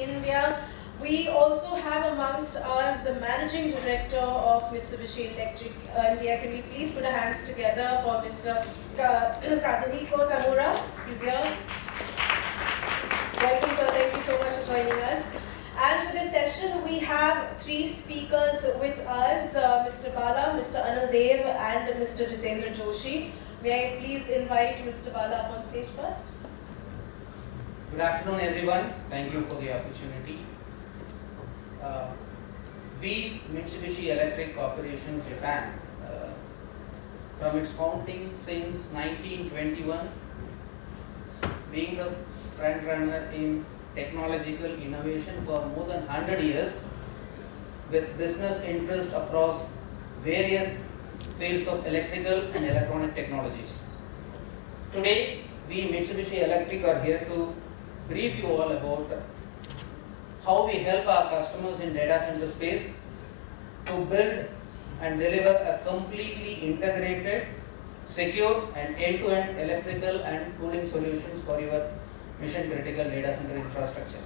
India. We also have amongst us the Managing Director of Mitsubishi Electric India. Can we please put our hands together for Mr. Kazuhiko Tamura? He's here. Welcome, sir. Thank you so much for joining us. And for this session, we have three speakers with us, Mr. Bala, Mr. Anil Dev, and Mr. Jitendra Joshi. May I please invite Mr. Bala up on stage first? Good afternoon, everyone. Thank you for the opportunity. We, Mitsubishi Electric Corporation, Japan, from its founding since 1921, being the front runner in technological innovation for more than 100 years, with business interest across various fields of electrical and electronic technologies. Today, we Mitsubishi Electric are here to brief you all about how we help our customers in data center space to build and deliver a completely integrated, secure and end-to-end electrical and cooling solutions for your mission critical data center infrastructure.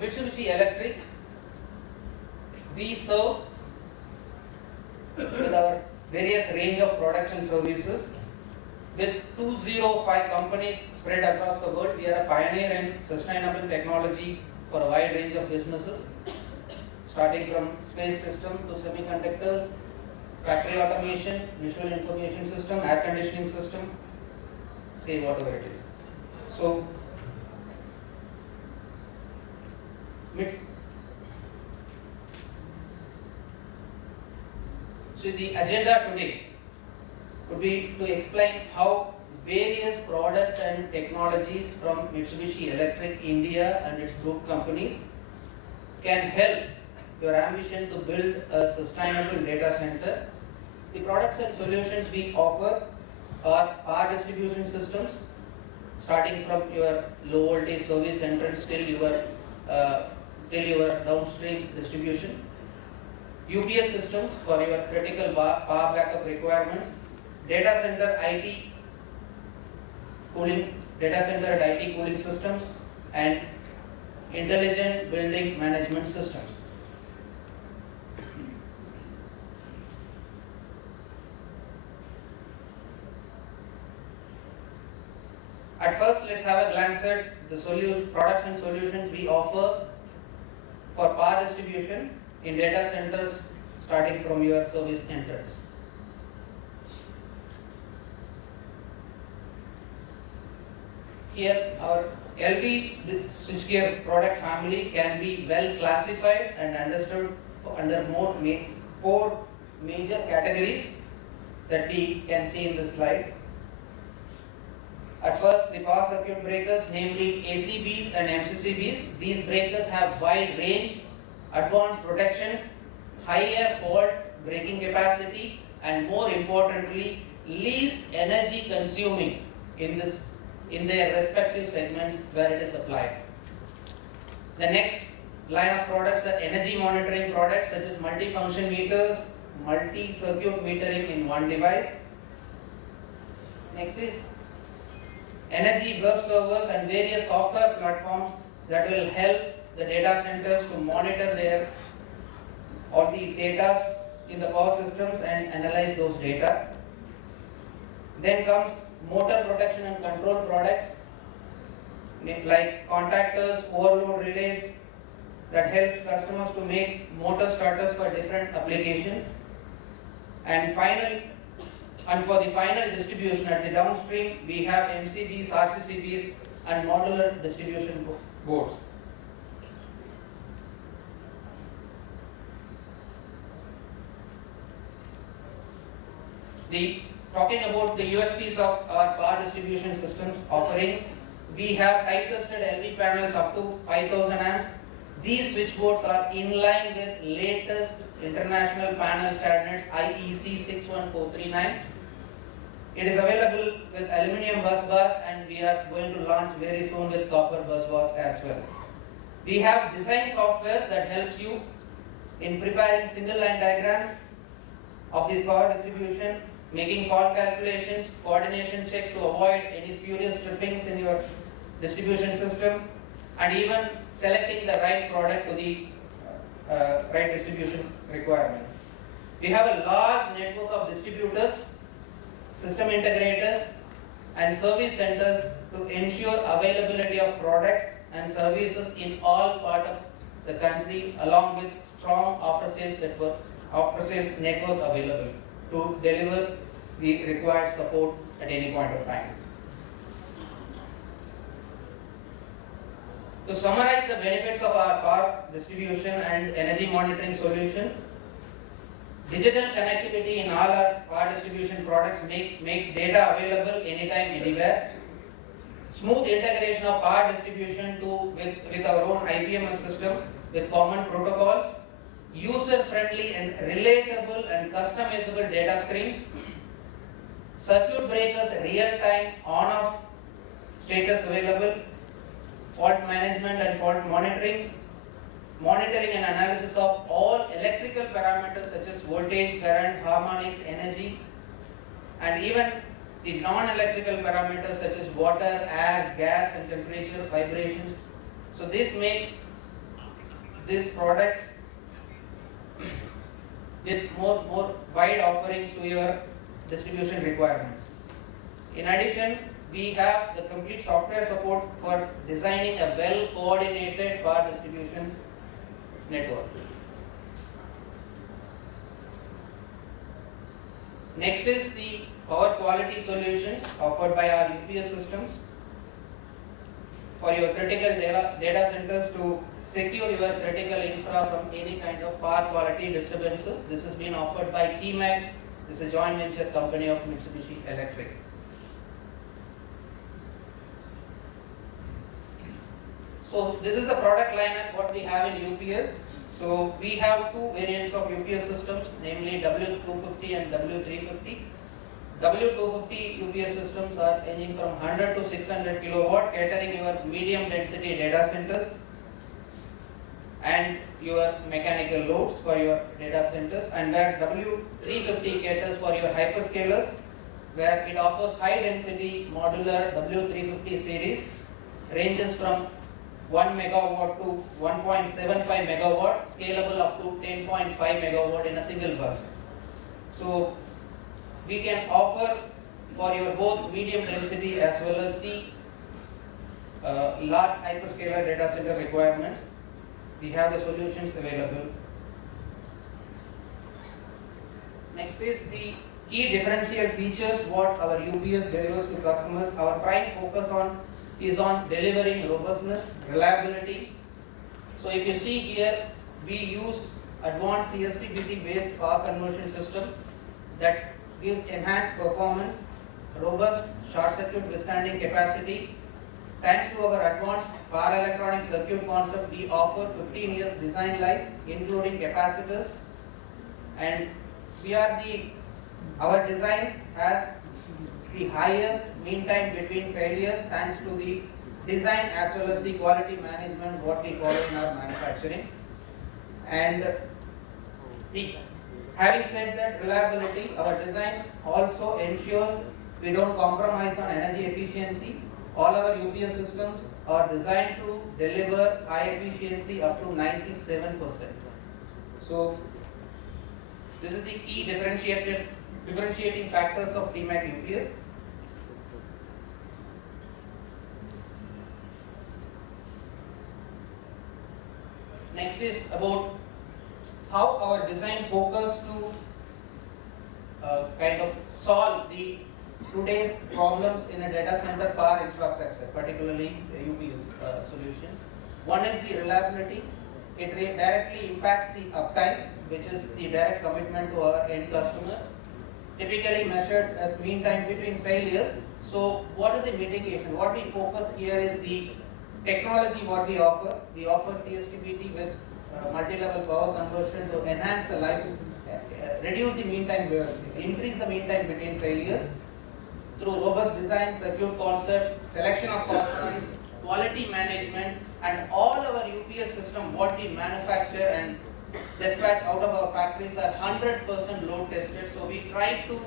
Mitsubishi Electric, we serve with our various range of products and services with 205 companies spread across the world. We are a pioneer in sustainable technology for a wide range of businesses, starting from space system to semiconductors, factory automation, visual information system, air conditioning system, say whatever it is. So the agenda today would be to explain how various product and technologies from Mitsubishi Electric India and its group companies can help your ambition to build a sustainable data center. The products and solutions we offer are power distribution systems, starting from your low voltage service entrance till your downstream distribution. UPS systems for your critical power backup requirements, data center and IT cooling systems, and intelligent building management systems. At first, let's have a glance at the products and solutions we offer for power distribution in data centers, starting from your service entrance. Here, our LV switchgear product family can be well classified and understood under four major categories that we can see in this slide. At first, the power circuit breakers, namely ACBs and MCCBs. These breakers have wide range, advanced protections, higher fault breaking capacity, and more importantly, least energy consuming in their respective segments where it is applied. The next line of products are energy monitoring products such as multifunction meters, multi-circuit metering in one device. Next is energy web servers and various software platforms that will help the data centers to monitor all the data in the power systems and analyze those data. Then comes motor protection and control products like contactors, overload relays that helps customers to make motor starters for different applications. And for the final distribution at the downstream, we have MCBs, RCCBs, and modular distribution boards. Talking about the USPs of our power distribution systems offerings, we have type tested LV panels up to 5000 amps. These switchboards are in line with latest international panel standards IEC 61439. It is available with aluminium bus bars, and we are going to launch very soon with copper bus bars as well. We have design softwares that helps you in preparing single line diagrams of this power distribution, making fault calculations, coordination checks to avoid any spurious trippings in your distribution system, and even selecting the right product to the right distribution requirements. We have a large network of distributors, system integrators, and service centers to ensure availability of products and services in all parts of the country, along with strong after-sales network available to deliver the required support at any point of time. To summarize the benefits of our power distribution and energy monitoring solutions, digital connectivity in all our power distribution products makes data available anytime, anywhere. Smooth integration of power distribution with our own IPMS system with common protocols, user-friendly and relatable and customizable data streams, circuit breakers real-time on-off status available, fault management and fault monitoring and analysis of all electrical parameters such as voltage, current, harmonics, energy, and even the non-electrical parameters such as water, air, gas and temperature, vibrations. So this makes this product with more wide offerings to your distribution requirements. In addition, we have the complete software support for designing a well-coordinated power distribution network. Next is the power quality solutions offered by our UPS systems for your critical data centers to secure your critical infra from any kind of power quality disturbances. This has been offered by TMEIC. This is a joint venture company of Mitsubishi Electric. So this is the product lineup what we have in UPS. So we have two variants of UPS systems, namely W250 and W350. W250 UPS systems are ranging from 100 to 600 kilowatt, catering your medium density data centers and your mechanical loads for your data centers, and where W350 caters for your hyperscalers, where it offers high density modular W350 series, ranges from 1 megawatt to 1.75 megawatt, scalable up to 10.5 megawatt in a single bus. So we can offer for your both medium density as well as the large hyperscaler data center requirements. We have the solutions available. Next is the key differential features what our UPS delivers to customers. Our prime focus is on delivering robustness, reliability. So if you see here, we use advanced CSTBT based power conversion system that gives enhanced performance, robust short circuit withstanding capacity. Thanks to our advanced power electronic circuit concept, we offer 15 years design life, including capacitors, and our design has the highest mean time between failures thanks to the design as well as the quality management what we follow in our manufacturing. And having said that, reliability, our design also ensures we don't compromise on energy efficiency. All our UPS systems are designed to deliver high efficiency up to 97%. So this is the key differentiating factors of TMEIC UPS. Next is about how our design focus to kind of solve the today's problems in a data center power infrastructure, particularly UPS solutions. One is the reliability. It directly impacts the uptime, which is the direct commitment to our end customer, typically measured as mean time between failures. So what is the mitigation? What we focus here is the technology what we offer. We offer CSTBT with multi-level power conversion to enhance the life, reduce the mean time, increase the mean time between failures through robust design, circuit concept, selection of components, quality management, and all our UPS system what we manufacture and dispatched out of our factories are 100% load tested. So we try to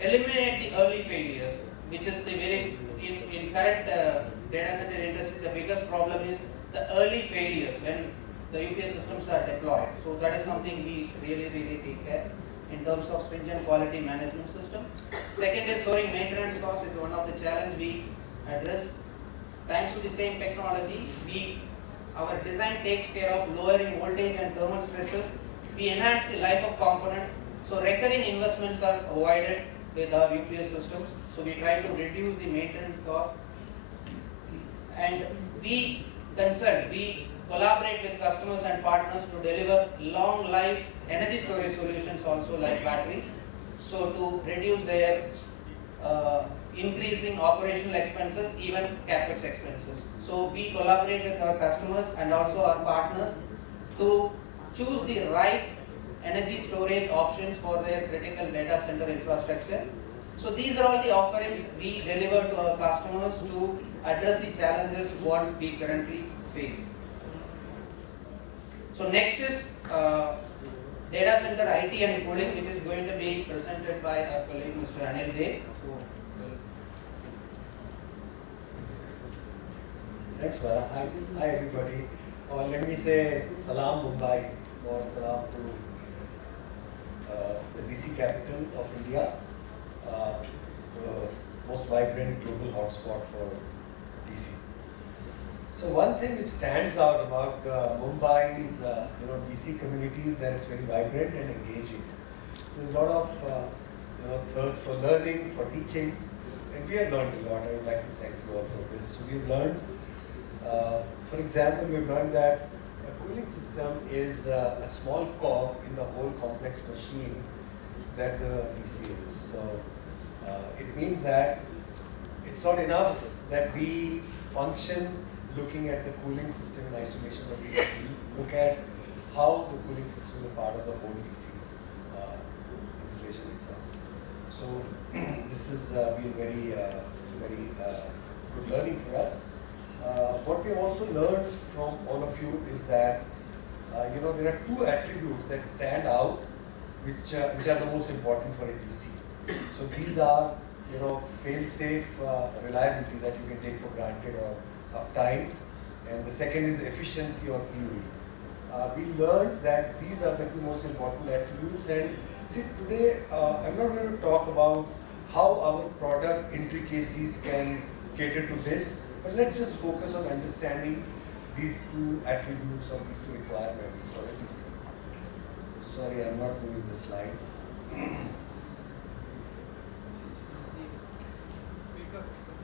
eliminate the early failures, which is the very, in current data center industry, the biggest problem is the early failures when the UPS systems are deployed. So that is something we really take care in terms of stringent quality management system. Second is soaring maintenance costs is one of the challenge we address. Thanks to the same technology, our design takes care of lowering voltage and thermal stresses. We enhance the life of component. So recurring investments are avoided with our UPS systems. So we try to reduce the maintenance costs. And we collaborate with customers and partners to deliver long life energy storage solutions also like batteries. So to reduce their increasing operational expenses, even capex expenses. So we collaborate with our customers and also our partners to choose the right energy storage options for their critical data center infrastructure. So these are all the offerings we deliver to our customers to address the challenges what we currently face. So next is data center IT and cooling, which is going to be presented by our colleague Mr. Anil. So, thanks, Bala. Hi everybody. Let me say Salam Mumbai or Salam to the DC capital of India, the most vibrant global hotspot for DC. So one thing which stands out about Mumbai's DC community is that it's very vibrant and engaging. So there's a lot of thirst for learning, for teaching, and we have learned a lot. I would like to thank you all for this. So we've learned, for example, we've learned that a cooling system is a small cog in the whole complex machine that the DC is. So it means that it's not enough that we function looking at the cooling system in isolation of the DC. Look at how the cooling systems are part of the whole DC installation itself. So this has been very good learning for us. What we have also learned from all of you is that there are two attributes that stand out, which are the most important for a DC. So these are fail-safe reliability that you can take for granted or uptime, and the second is efficiency or PUE. We learned that these are the two most important attributes, and see today I'm not going to talk about how our product intricacies can cater to this, but let's just focus on understanding these two attributes or these two requirements for a DC. Sorry, I'm not moving the slides.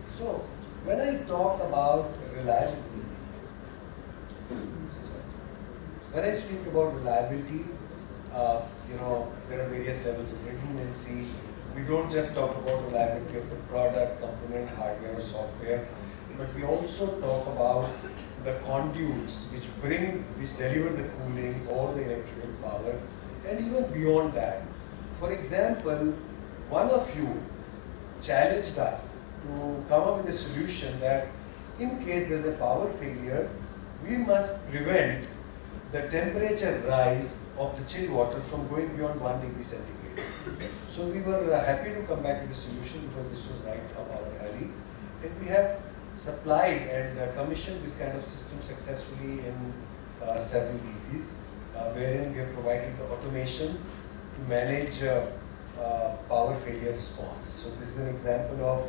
So, when I talk about reliability, when I speak about reliability, there are various levels of redundancy. We don't just talk about reliability of the product, component, hardware or software, but we also talk about the conduits which deliver the cooling or the electrical power, and even beyond that. For example, one of you challenged us to come up with a solution that in case there's a power failure, we must prevent the temperature rise of the chilled water from going beyond 1 degree centigrade. So we were happy to come back with a solution because this was right up our alley, and we have supplied and commissioned this kind of system successfully in several DCs, wherein we have provided the automation to manage power failure response. So this is an example of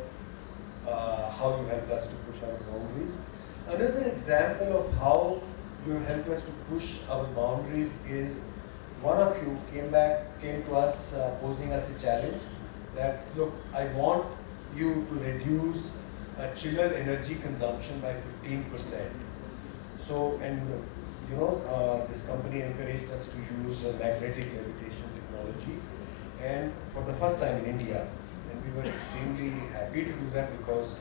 how you helped us to push our boundaries. Another example of how you helped us to push our boundaries is one of you came to us posing us a challenge that, look, I want you to reduce chiller energy consumption by 15%. So, and this company encouraged us to use magnetic levitation technology, and for the first time in India. And we were extremely happy to do that because,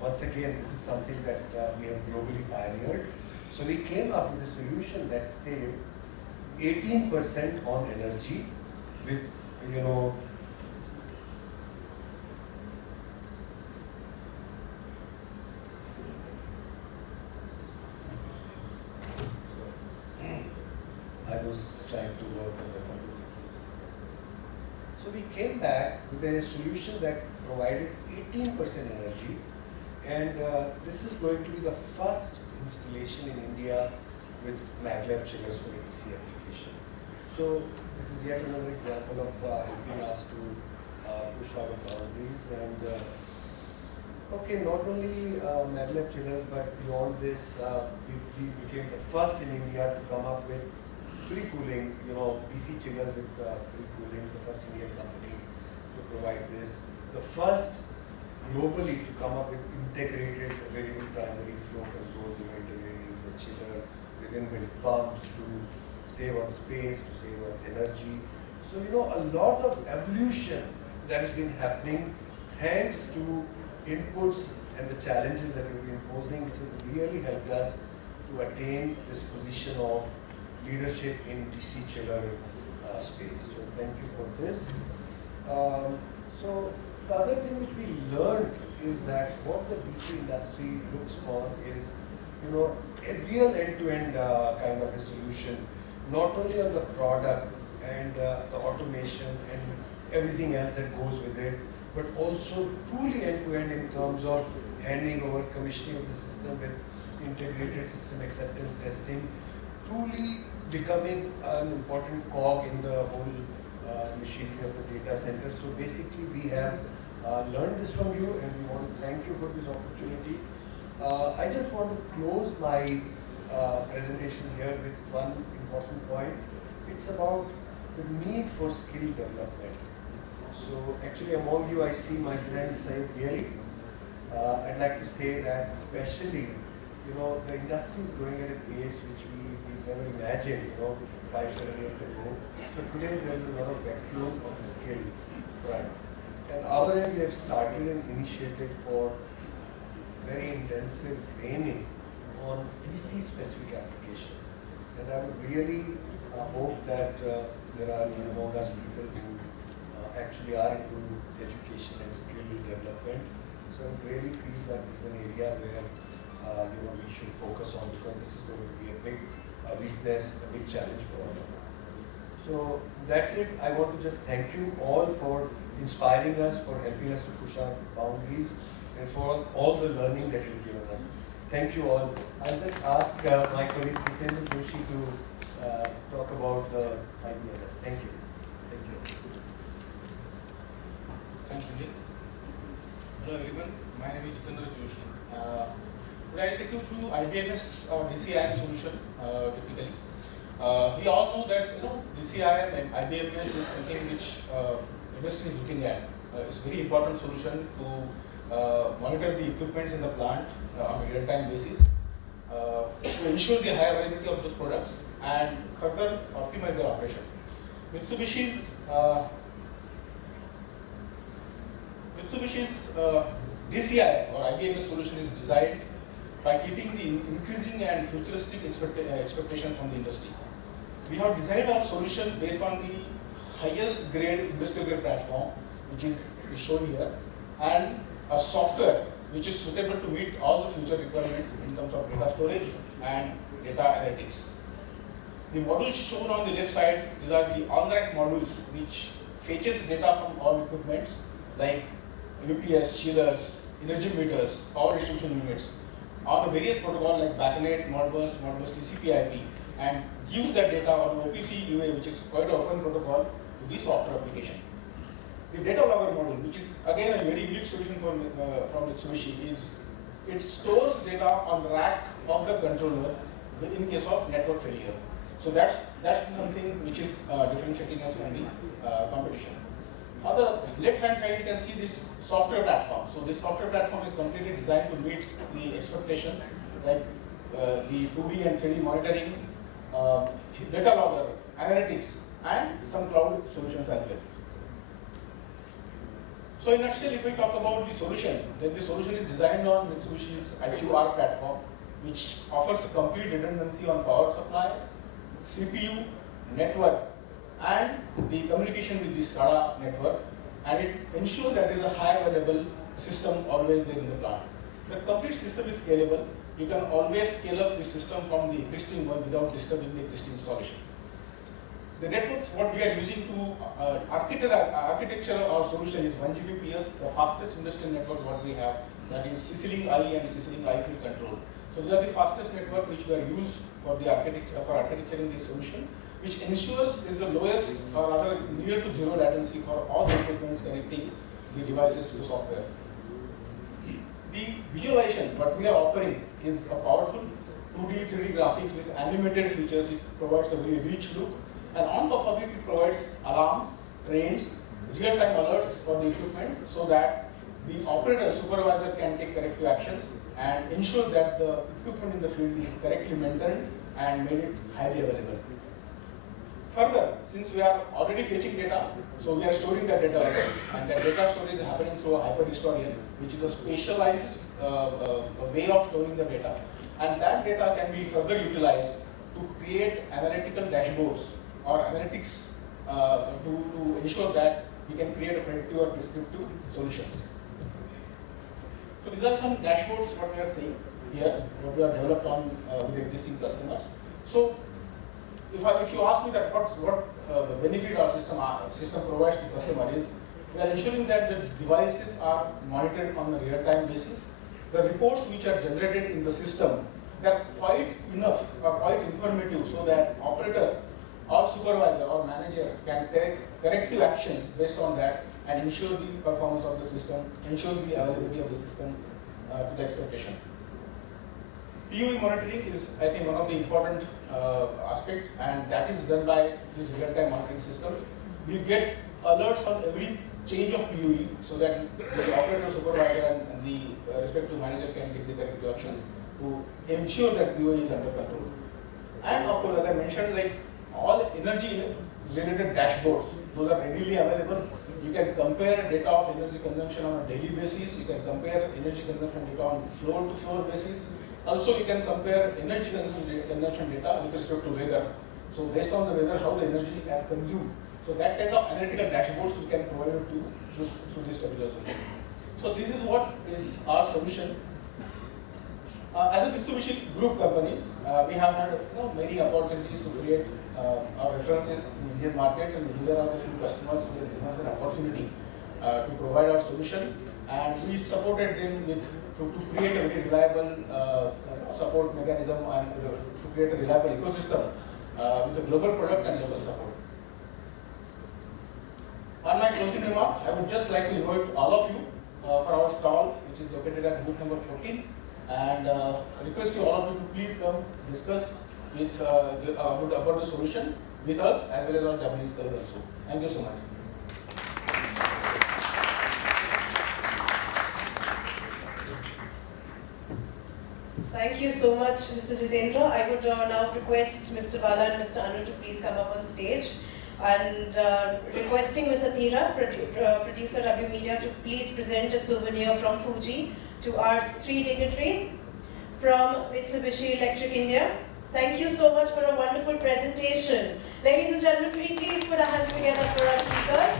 once again, this is something that we have globally pioneered. So we came up with a solution that saved 18% on energy with, we came back with a solution that provided 18% energy, and this is going to be the first installation in India with maglev chillers for a DC application. So this is yet another example of helping us to push our boundaries. And okay, not only maglev chillers, but beyond this, we became the first in India to come up with free cooling, DC chillers with free cooling, the first Indian company to provide this. The first globally to come up with integrated variable primary flow controls, integrated in the chiller, with inbuilt pumps to save on space, to save on energy. So, a lot of evolution that has been happening thanks to inputs and the challenges that we've been posing, which has really helped us to attain this position of leadership in DC chiller space. So thank you for this. So the other thing which we learned is that what the DC industry looks for is, a real end-to-end kind of a solution, not only on the product and the automation and everything else that goes with it, but also truly end-to-end in terms of handing over commissioning of the system with integrated system acceptance testing, truly becoming an important cog in the whole machinery of the data center. So basically we have learned this from you, and we want to thank you for this opportunity. I just want to close my presentation here with one important point. It's about the need for skill development. So actually among you I see my friend Sayed Bieli. I'd like to say that especially, the industry is growing at a pace which we never imagined, 5-7 years ago. So today there is a lot of vacuum on the skill front. And our end, we have started an initiative for very intensive training on PC specific application. And I would really hope that there are among us people who actually are into education and skill development. So I really feel that this is an area where we should focus on, because this is going to be a big weakness, a big challenge for all of us. So that's it. I want to just thank you all for inspiring us, for helping us to push our boundaries, and for all the learning that you've given us. Thank you all. I'll just ask my colleague Jitendra Joshi to talk about the IBMS. Thank you. Thank you. Thanks, Anil. Hello everyone, my name is Jitendra Joshi. Today I'll take you through IBMS or DCIM solution typically. We all know that DCIM and IBMS is something which industry is looking at. It's a very important solution to monitor the equipments in the plant on a real-time basis, to ensure the high availability of those products and further optimize their operation. Mitsubishi's DCI or IBMS solution is designed by keeping the increasing and futuristic expectations from the industry. We have designed our solution based on the highest grade industrial grade platform, which is shown here, and a software which is suitable to meet all the future requirements in terms of data storage and data analytics. The modules shown on the left side, these are the on-rack modules which fetches data from all equipments like UPS, chillers, energy meters, power distribution units on various protocols like BACnet, Modbus, TCP/IP, and gives that data on OPC UA, which is quite an open protocol, to the software application. The data logger module, which is again a very unique solution from Mitsubishi, is it stores data on the rack of the controller in case of network failure. So that's something which is differentiating us from the competition. On the left hand side, you can see this software platform. So this software platform is completely designed to meet the expectations like the 2D and 3D monitoring, data logger, analytics, and some cloud solutions as well. So in a nutshell, if we talk about the solution, then the solution is designed on Mitsubishi's IQR platform, which offers a complete redundancy on power supply, CPU, network, and the communication with the SCADA network, and it ensures that there is a high available system always there in the plant. The complete system is scalable. You can always scale up the system from the existing one without disturbing the existing installation. The networks what we are using to architecture our solution is 1 Gbps, the fastest industrial network what we have, that is CC-Link IE and CC-Link I field control. So these are the fastest network which we are used for the architecturing this solution, which ensures there is the lowest or rather near to zero latency for all the equipments connecting the devices to the software. The visualization what we are offering is a powerful 2D, 3D graphics with animated features. It provides a very rich look, and on top of it, it provides alarms, trains, real-time alerts for the equipment so that the operator supervisor can take corrective actions and ensure that the equipment in the field is correctly maintained and made it highly available. Further, since we are already fetching data, so we are storing that data also, and that data storage is happening through a hyperhistorian, which is a specialized way of storing the data, and that data can be further utilized to create analytical dashboards or analytics to ensure that we can create a predictive or prescriptive solutions. So these are some dashboards what we are seeing here, what we have developed on with existing customers. So if you ask me that what the benefit our system provides to customer is, we are ensuring that the devices are monitored on a real-time basis. The reports which are generated in the system, they are quite enough or quite informative so that operator or supervisor or manager can take corrective actions based on that and ensure the performance of the system, ensures the availability of the system to the expectation. PUE monitoring is, I think, one of the important aspects, and that is done by these real-time monitoring systems. We get alerts on every change of PUE so that the operator, supervisor, and the respective manager can take the corrective actions to ensure that PUE is under control. And of course, as I mentioned, like all energy-related dashboards, those are readily available. You can compare data of energy consumption on a daily basis. You can compare energy consumption data on floor-to-floor basis. Also, you can compare energy consumption data with respect to weather. So, based on the weather, how the energy has consumed. So, that kind of analytical dashboards we can provide through this particular solution. So, this is what is our solution. As a Mitsubishi Group companies, we have had many opportunities to create our references in Indian markets, and here are the few customers who have given us an opportunity to provide our solution, and we supported them with to create a very reliable support mechanism and to create a reliable ecosystem with a global product and local support. On my closing remark, I would just like to invite all of you for our stall, which is located at booth number 14, and request you all of you to please come discuss with about the solution with us as well as our Japanese colleagues also. Thank you so much. Thank you so much, Mr. Jitendra. I would now request Mr. Bala and Mr. Anil to please come up on stage, and requesting Ms. Athira, producer W.Media, to please present a souvenir from Fuji to our three dignitaries. From Mitsubishi Electric India, thank you so much for a wonderful presentation. Ladies and gentlemen, please put our hands together for our speakers.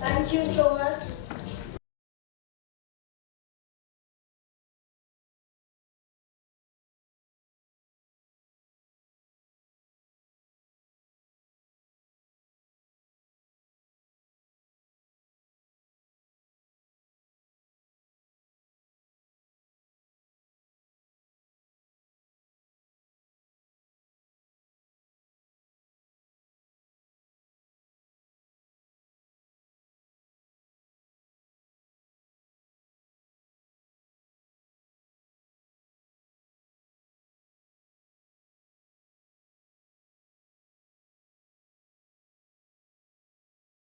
Thank you so much.